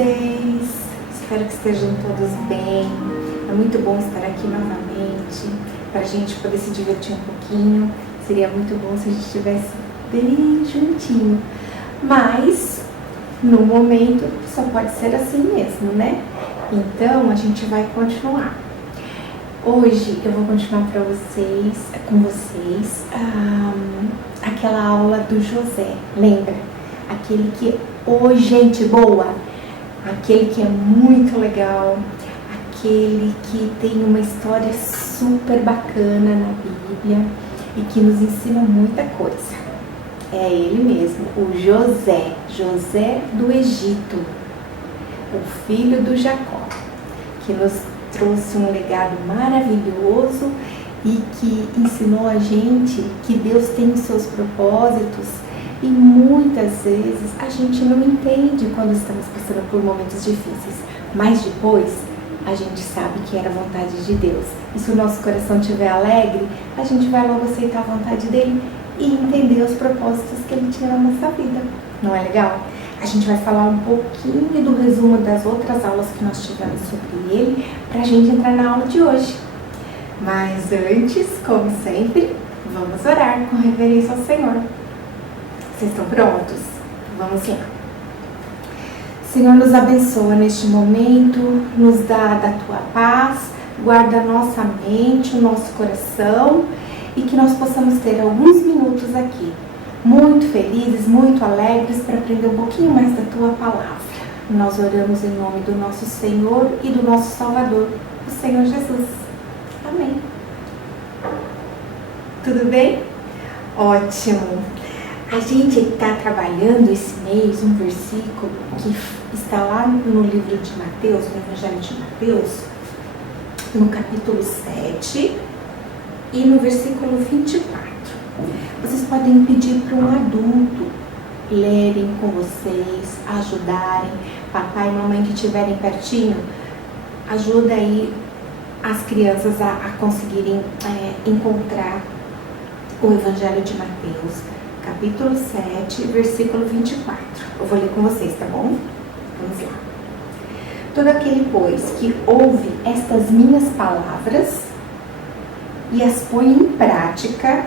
vocês? Espero que estejam todos bem. É muito bom estar aqui novamente para a gente poder se divertir um pouquinho. Seria muito bom se a gente estivesse bem juntinho, mas no momento só pode ser assim mesmo, né? Então a gente vai continuar. Hoje eu vou continuar com vocês aquela aula do José. Lembra? Aquele que gente boa, aquele que é muito legal, aquele que tem uma história super bacana na Bíblia e que nos ensina muita coisa. É ele mesmo, o José do Egito, o filho do Jacó, que nos trouxe um legado maravilhoso e que ensinou a gente que Deus tem os seus propósitos e muitas vezes a gente não entende quando estamos passando por momentos difíceis, mas depois a gente sabe que era a vontade de Deus. E se o nosso coração estiver alegre, a gente vai logo aceitar a vontade dele e entender os propósitos que ele tinha na nossa vida. Não é legal? A gente vai falar um pouquinho do resumo das outras aulas que nós tivemos sobre ele, para a gente entrar na aula de hoje. Mas antes, como sempre, vamos orar com reverência ao Senhor. Vocês estão prontos? Vamos lá. Senhor, nos abençoa neste momento, nos dá da Tua paz, guarda a nossa mente, o nosso coração e que nós possamos ter alguns minutos aqui, muito felizes, muito alegres para aprender um pouquinho mais da Tua palavra. Nós oramos em nome do nosso Senhor e do nosso Salvador, o Senhor Jesus. Amém. Tudo bem? Ótimo! A gente está trabalhando esse mês um versículo que está lá no livro de Mateus, no Evangelho de Mateus, no capítulo 7 e no versículo 24. Vocês podem pedir para um adulto lerem com vocês, ajudarem, papai e mamãe que estiverem pertinho, ajuda aí as crianças a conseguirem encontrar o Evangelho de Mateus, capítulo 7, versículo 24. Eu vou ler com vocês, tá bom? Vamos lá. Todo aquele, pois, que ouve estas minhas palavras e as põe em prática,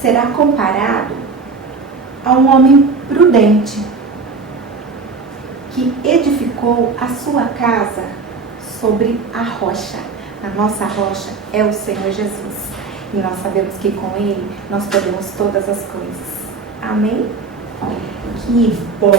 será comparado a um homem prudente que edificou a sua casa sobre a rocha. A nossa rocha é o Senhor Jesus. E nós sabemos que com Ele nós podemos todas as coisas. Amém? Que bom!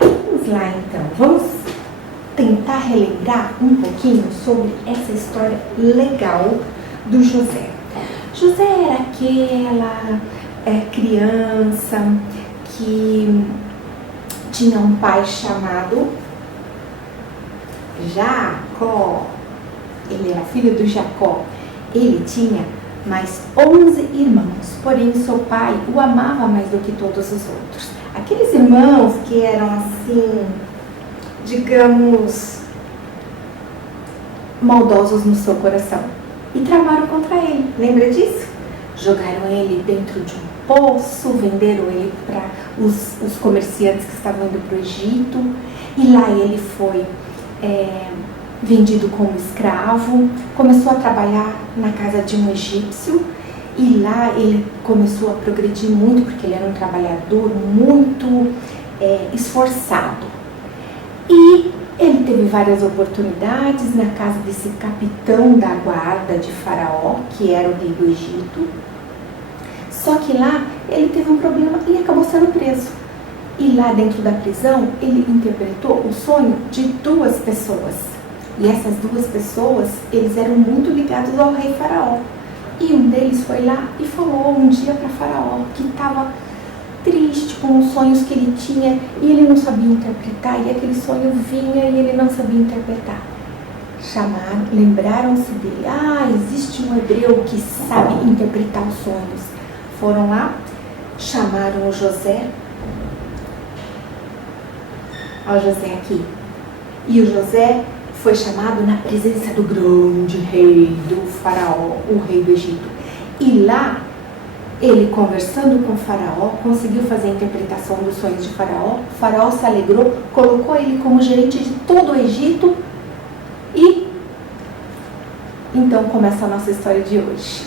Vamos lá então. Vamos tentar relembrar um pouquinho sobre essa história legal do José. José era aquela criança que tinha um pai chamado Jacó. Ele era filho do Jacó. Ele tinha mais 11 irmãos, porém seu pai o amava mais do que todos os outros. Aqueles irmãos que eram assim, digamos, maldosos no seu coração e tramaram contra ele. Lembra disso? Jogaram ele dentro de um poço, venderam ele para os comerciantes que estavam indo para o Egito e lá ele foi vendido como escravo, começou a trabalhar na casa de um egípcio e lá ele começou a progredir muito porque ele era um trabalhador muito esforçado. E ele teve várias oportunidades na casa desse capitão da guarda de Faraó, que era o rei do Egito. Só que lá ele teve um problema e acabou sendo preso. E lá dentro da prisão ele interpretou o sonho de duas pessoas. E essas duas pessoas, eles eram muito ligados ao rei Faraó. E um deles foi lá e falou um dia para Faraó que estava triste com os sonhos que ele tinha e ele não sabia interpretar, e aquele sonho vinha e ele não sabia interpretar. Lembraram-se dele. Existe um hebreu que sabe interpretar os sonhos. Foram lá, chamaram o José. Olha o José aqui. E o José foi chamado na presença do grande rei do Faraó, o rei do Egito. E lá ele conversando com o faraó, conseguiu fazer a interpretação dos sonhos de faraó. O faraó se alegrou, colocou ele como gerente de todo o Egito e então começa a nossa história de hoje.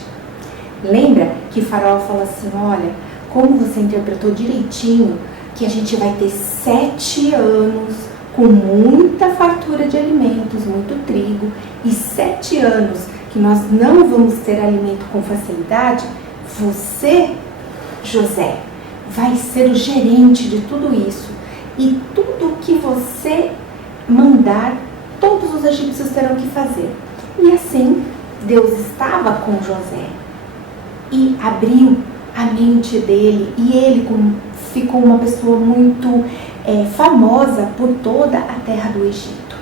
Lembra que o faraó falou assim, olha, como você interpretou direitinho, que a gente vai ter 7 anos com muita fartura de alimentos, muito trigo, e 7 anos que nós não vamos ter alimento com facilidade, você, José, vai ser o gerente de tudo isso. E tudo que você mandar, todos os egípcios terão que fazer. E assim, Deus estava com José e abriu a mente dele. E ele ficou uma pessoa muito famosa por toda a terra do Egito.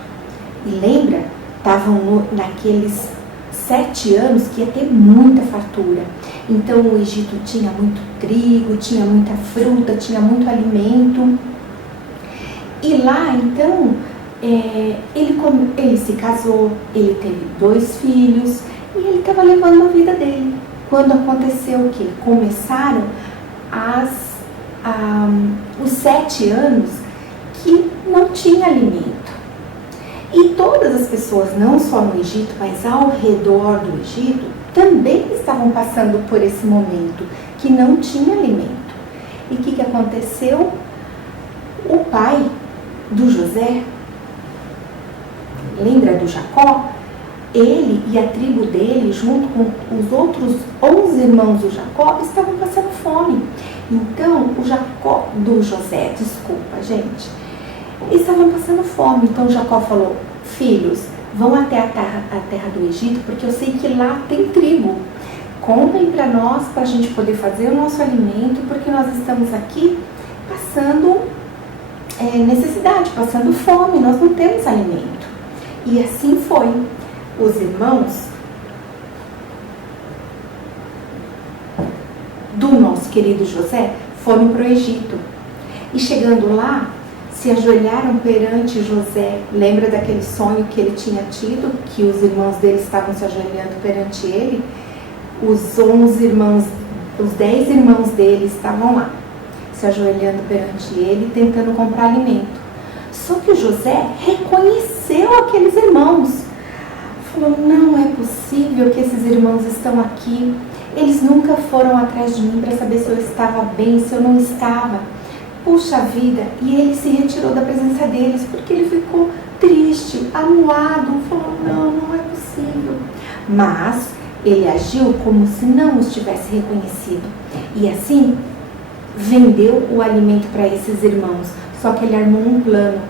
E lembra, estavam naqueles 7 anos que ia ter muita fartura. Então o Egito tinha muito trigo, tinha muita fruta, tinha muito alimento. E lá então ele se casou, ele teve 2 filhos e ele estava levando a vida dele. Quando aconteceu o quê? Começaram os 7 anos que não tinha alimento. E todas as pessoas, não só no Egito, mas ao redor do Egito, também estavam passando por esse momento que não tinha alimento. E o que aconteceu? O pai do José, lembra do Jacó? Ele e a tribo dele, junto com os outros 11 irmãos do Jacó, estavam passando fome. Então, eles estavam passando fome. Então Jacó falou, filhos, vão até a terra do Egito, porque eu sei que lá tem trigo. Comprem para nós, para a gente poder fazer o nosso alimento, porque nós estamos aqui passando necessidade, passando fome, nós não temos alimento. E assim foi. Os irmãos do nosso querido José foram para o Egito. E chegando lá, se ajoelharam perante José. Lembra daquele sonho que ele tinha tido, que os irmãos dele estavam se ajoelhando perante ele? Os 11 irmãos, os 10 irmãos dele estavam lá, se ajoelhando perante ele, tentando comprar alimento. Só que o José reconheceu aqueles irmãos. Falou, não é possível que esses irmãos estão aqui. Eles nunca foram atrás de mim para saber se eu estava bem, se eu não estava. Puxa vida, e ele se retirou da presença deles, porque ele ficou triste, amuado, falou, não é possível. Mas ele agiu como se não os tivesse reconhecido. E assim, vendeu o alimento para esses irmãos. Só que ele armou um plano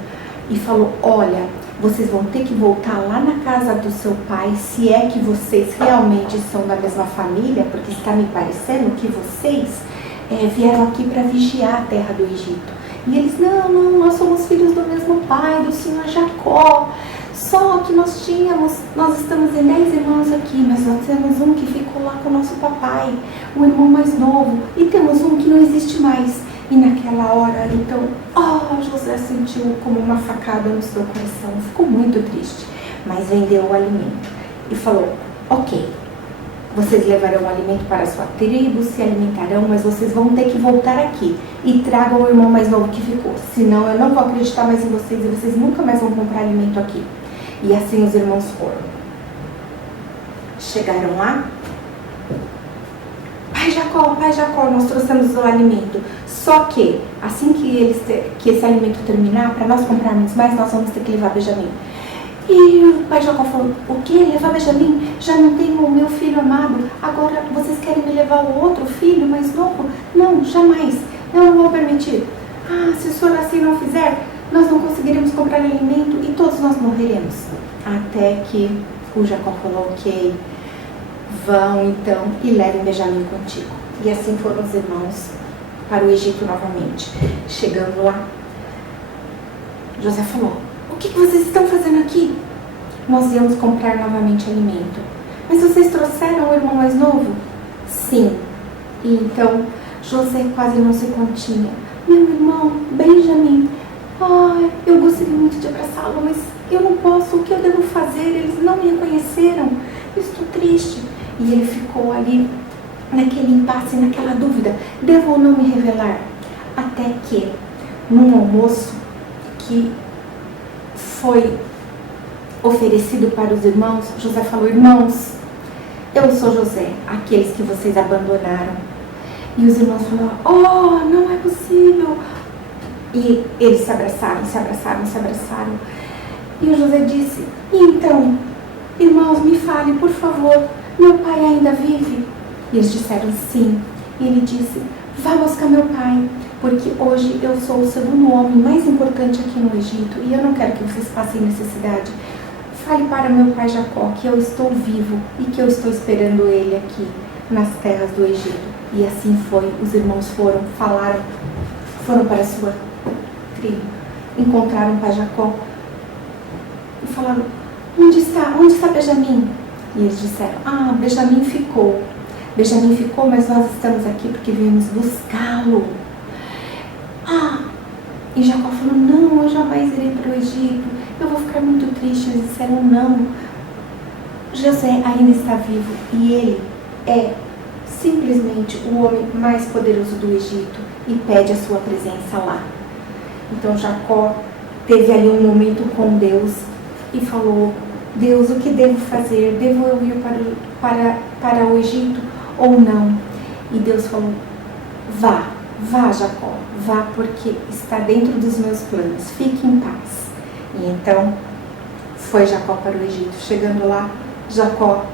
e falou, olha, vocês vão ter que voltar lá na casa do seu pai, se é que vocês realmente são da mesma família, porque está me parecendo que vocês vieram aqui para vigiar a terra do Egito. E eles, não, nós somos filhos do mesmo pai, do senhor Jacó. Só que nós estamos em 10 irmãos aqui, mas nós temos um que ficou lá com o nosso papai, o irmão mais novo, e temos um que não existe mais. E naquela hora, então, José sentiu como uma facada no seu coração, ficou muito triste, mas vendeu o alimento e falou, ok, vocês levarão o alimento para a sua tribo, se alimentarão, mas vocês vão ter que voltar aqui e tragam o irmão mais novo que ficou, senão eu não vou acreditar mais em vocês e vocês nunca mais vão comprar alimento aqui. E assim os irmãos foram. Chegaram lá, Pai Jacó, nós trouxemos o alimento. Só que, assim que esse alimento terminar, para nós comprarmos mais, nós vamos ter que levar Benjamim. E o pai Jacó falou, o quê? Levar Benjamim? Já não tenho o meu filho amado, agora vocês querem me levar o outro filho mais novo? Não, jamais, não vou permitir. Se o senhor assim não fizer, nós não conseguiremos comprar alimento e todos nós morreremos. Até que o Jacó falou, ok, vão então e levem Benjamim contigo. E assim foram os irmãos para o Egito novamente. Chegando lá, José falou, o que vocês estão fazendo aqui? Nós íamos comprar novamente alimento. Mas vocês trouxeram o irmão mais novo? Sim. E então José quase não se continha. Meu irmão, Benjamim, eu gostaria muito de abraçá-lo, mas eu não posso, o que eu devo fazer? Eles não me reconheceram, eu estou triste. E ele ficou ali naquele impasse, naquela dúvida, devo ou não me revelar? Até que, num almoço que foi oferecido para os irmãos, José falou: irmãos, eu sou José, aqueles que vocês abandonaram. E os irmãos falaram: oh, não é possível. E eles se abraçaram. E o José disse: então, irmãos, me falem, por favor, meu pai ainda vive? E eles disseram sim. E ele disse: vá buscar meu pai, porque hoje eu sou o segundo homem mais importante aqui no Egito e eu não quero que vocês passem necessidade. Fale para meu pai Jacó que eu estou vivo e que eu estou esperando ele aqui nas terras do Egito. E assim foi. Os irmãos foram para a sua tribo, encontraram o pai Jacó e falaram: onde está Benjamim? E eles disseram: Benjamim ficou, mas nós estamos aqui porque viemos buscá-lo. E Jacó falou: não, eu jamais irei para o Egito, eu vou ficar muito triste. Eles disseram: não, José ainda está vivo e ele é simplesmente o homem mais poderoso do Egito e pede a sua presença lá. Então Jacó teve ali um momento com Deus e falou: Deus, o que devo fazer? Devo eu ir para o Egito ou não? E Deus falou: vá Jacó, vá, porque está dentro dos meus planos, fique em paz. E então foi Jacó para o Egito. Chegando lá, Jacó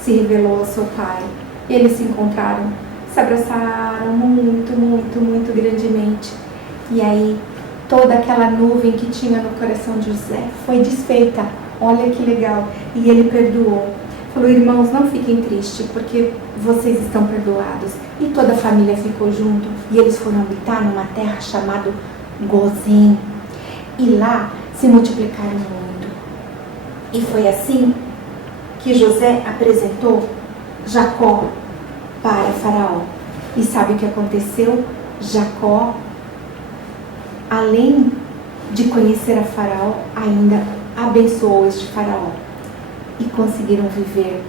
se revelou ao seu pai. Eles se encontraram, se abraçaram muito grandemente. E aí toda aquela nuvem que tinha no coração de José foi desfeita. Olha que legal. E ele perdoou. Falou: irmãos, não fiquem tristes, porque vocês estão perdoados. E toda a família ficou junto. E eles foram habitar numa terra chamada Gozém. E lá se multiplicaram muito. E foi assim que José apresentou Jacó para Faraó. E sabe o que aconteceu? Jacó, além de conhecer a Faraó, ainda abençoou este Faraó. E conseguiram viver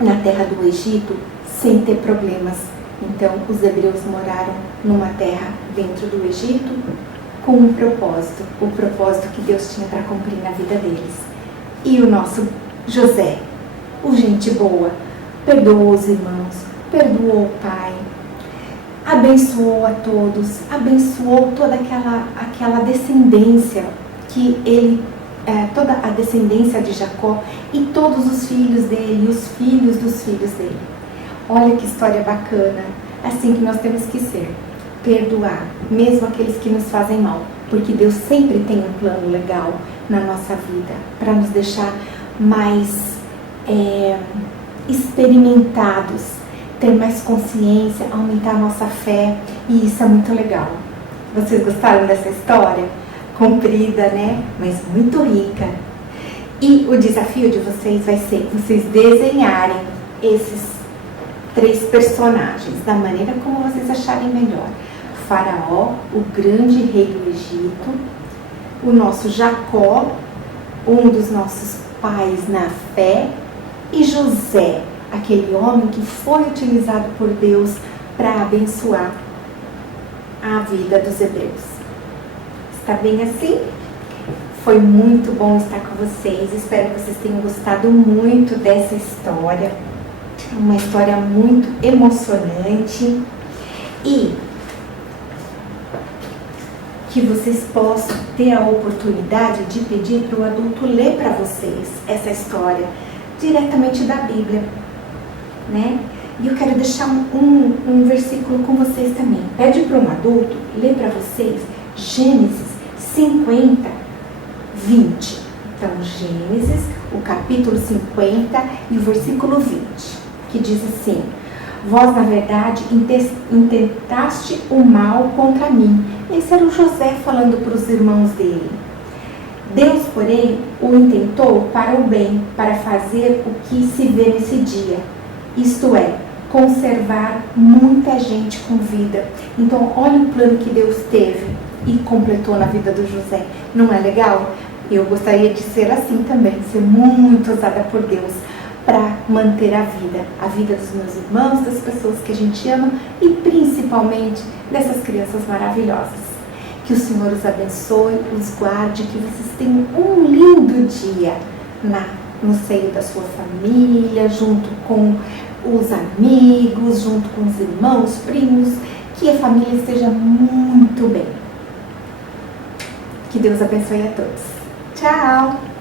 na terra do Egito sem ter problemas. Então os hebreus moraram numa terra dentro do Egito com um propósito, o propósito que Deus tinha para cumprir na vida deles. E o nosso José, o gente boa, perdoou os irmãos, perdoou o pai, abençoou a todos, abençoou toda aquela descendência que ele, toda a descendência de Jacó e todos os filhos dele e os filhos dos filhos dele. Olha que história bacana, assim que nós temos que ser, perdoar, mesmo aqueles que nos fazem mal, porque Deus sempre tem um plano legal na nossa vida, para nos deixar mais experimentados, ter mais consciência, aumentar a nossa fé, e isso é muito legal. Vocês gostaram dessa história? Comprida, né? Mas muito rica. E o desafio de vocês vai ser vocês desenharem esses 3 personagens da maneira como vocês acharem melhor. O Faraó, o grande rei do Egito, o nosso Jacó, um dos nossos pais na fé, e José, aquele homem que foi utilizado por Deus para abençoar a vida dos hebreus. Está bem assim? Foi muito bom estar com vocês. Espero que vocês tenham gostado muito dessa história. Uma história muito emocionante. E que vocês possam ter a oportunidade de pedir para o adulto ler para vocês essa história diretamente da Bíblia, né? E eu quero deixar um versículo com vocês também. Pede para um adulto ler para vocês Gênesis 50, 20. Então, Gênesis, o capítulo 50 e o versículo 20, que diz assim: vós, na verdade, intentaste o mal contra mim. Esse era o José falando para os irmãos dele. Deus, porém, o intentou para o bem, para fazer o que se vê nesse dia. Isto é, conservar muita gente com vida. Então, olha o plano que Deus teve e completou na vida do José. Não é legal? Eu gostaria de ser assim também, ser muito usada por Deus para manter a vida dos meus irmãos, das pessoas que a gente ama e principalmente dessas crianças maravilhosas. Que o Senhor os abençoe, os guarde, que vocês tenham um lindo dia no seio da sua família, junto com os amigos, junto com os irmãos, primos, que a família esteja muito bem. Que Deus abençoe a todos. Tchau!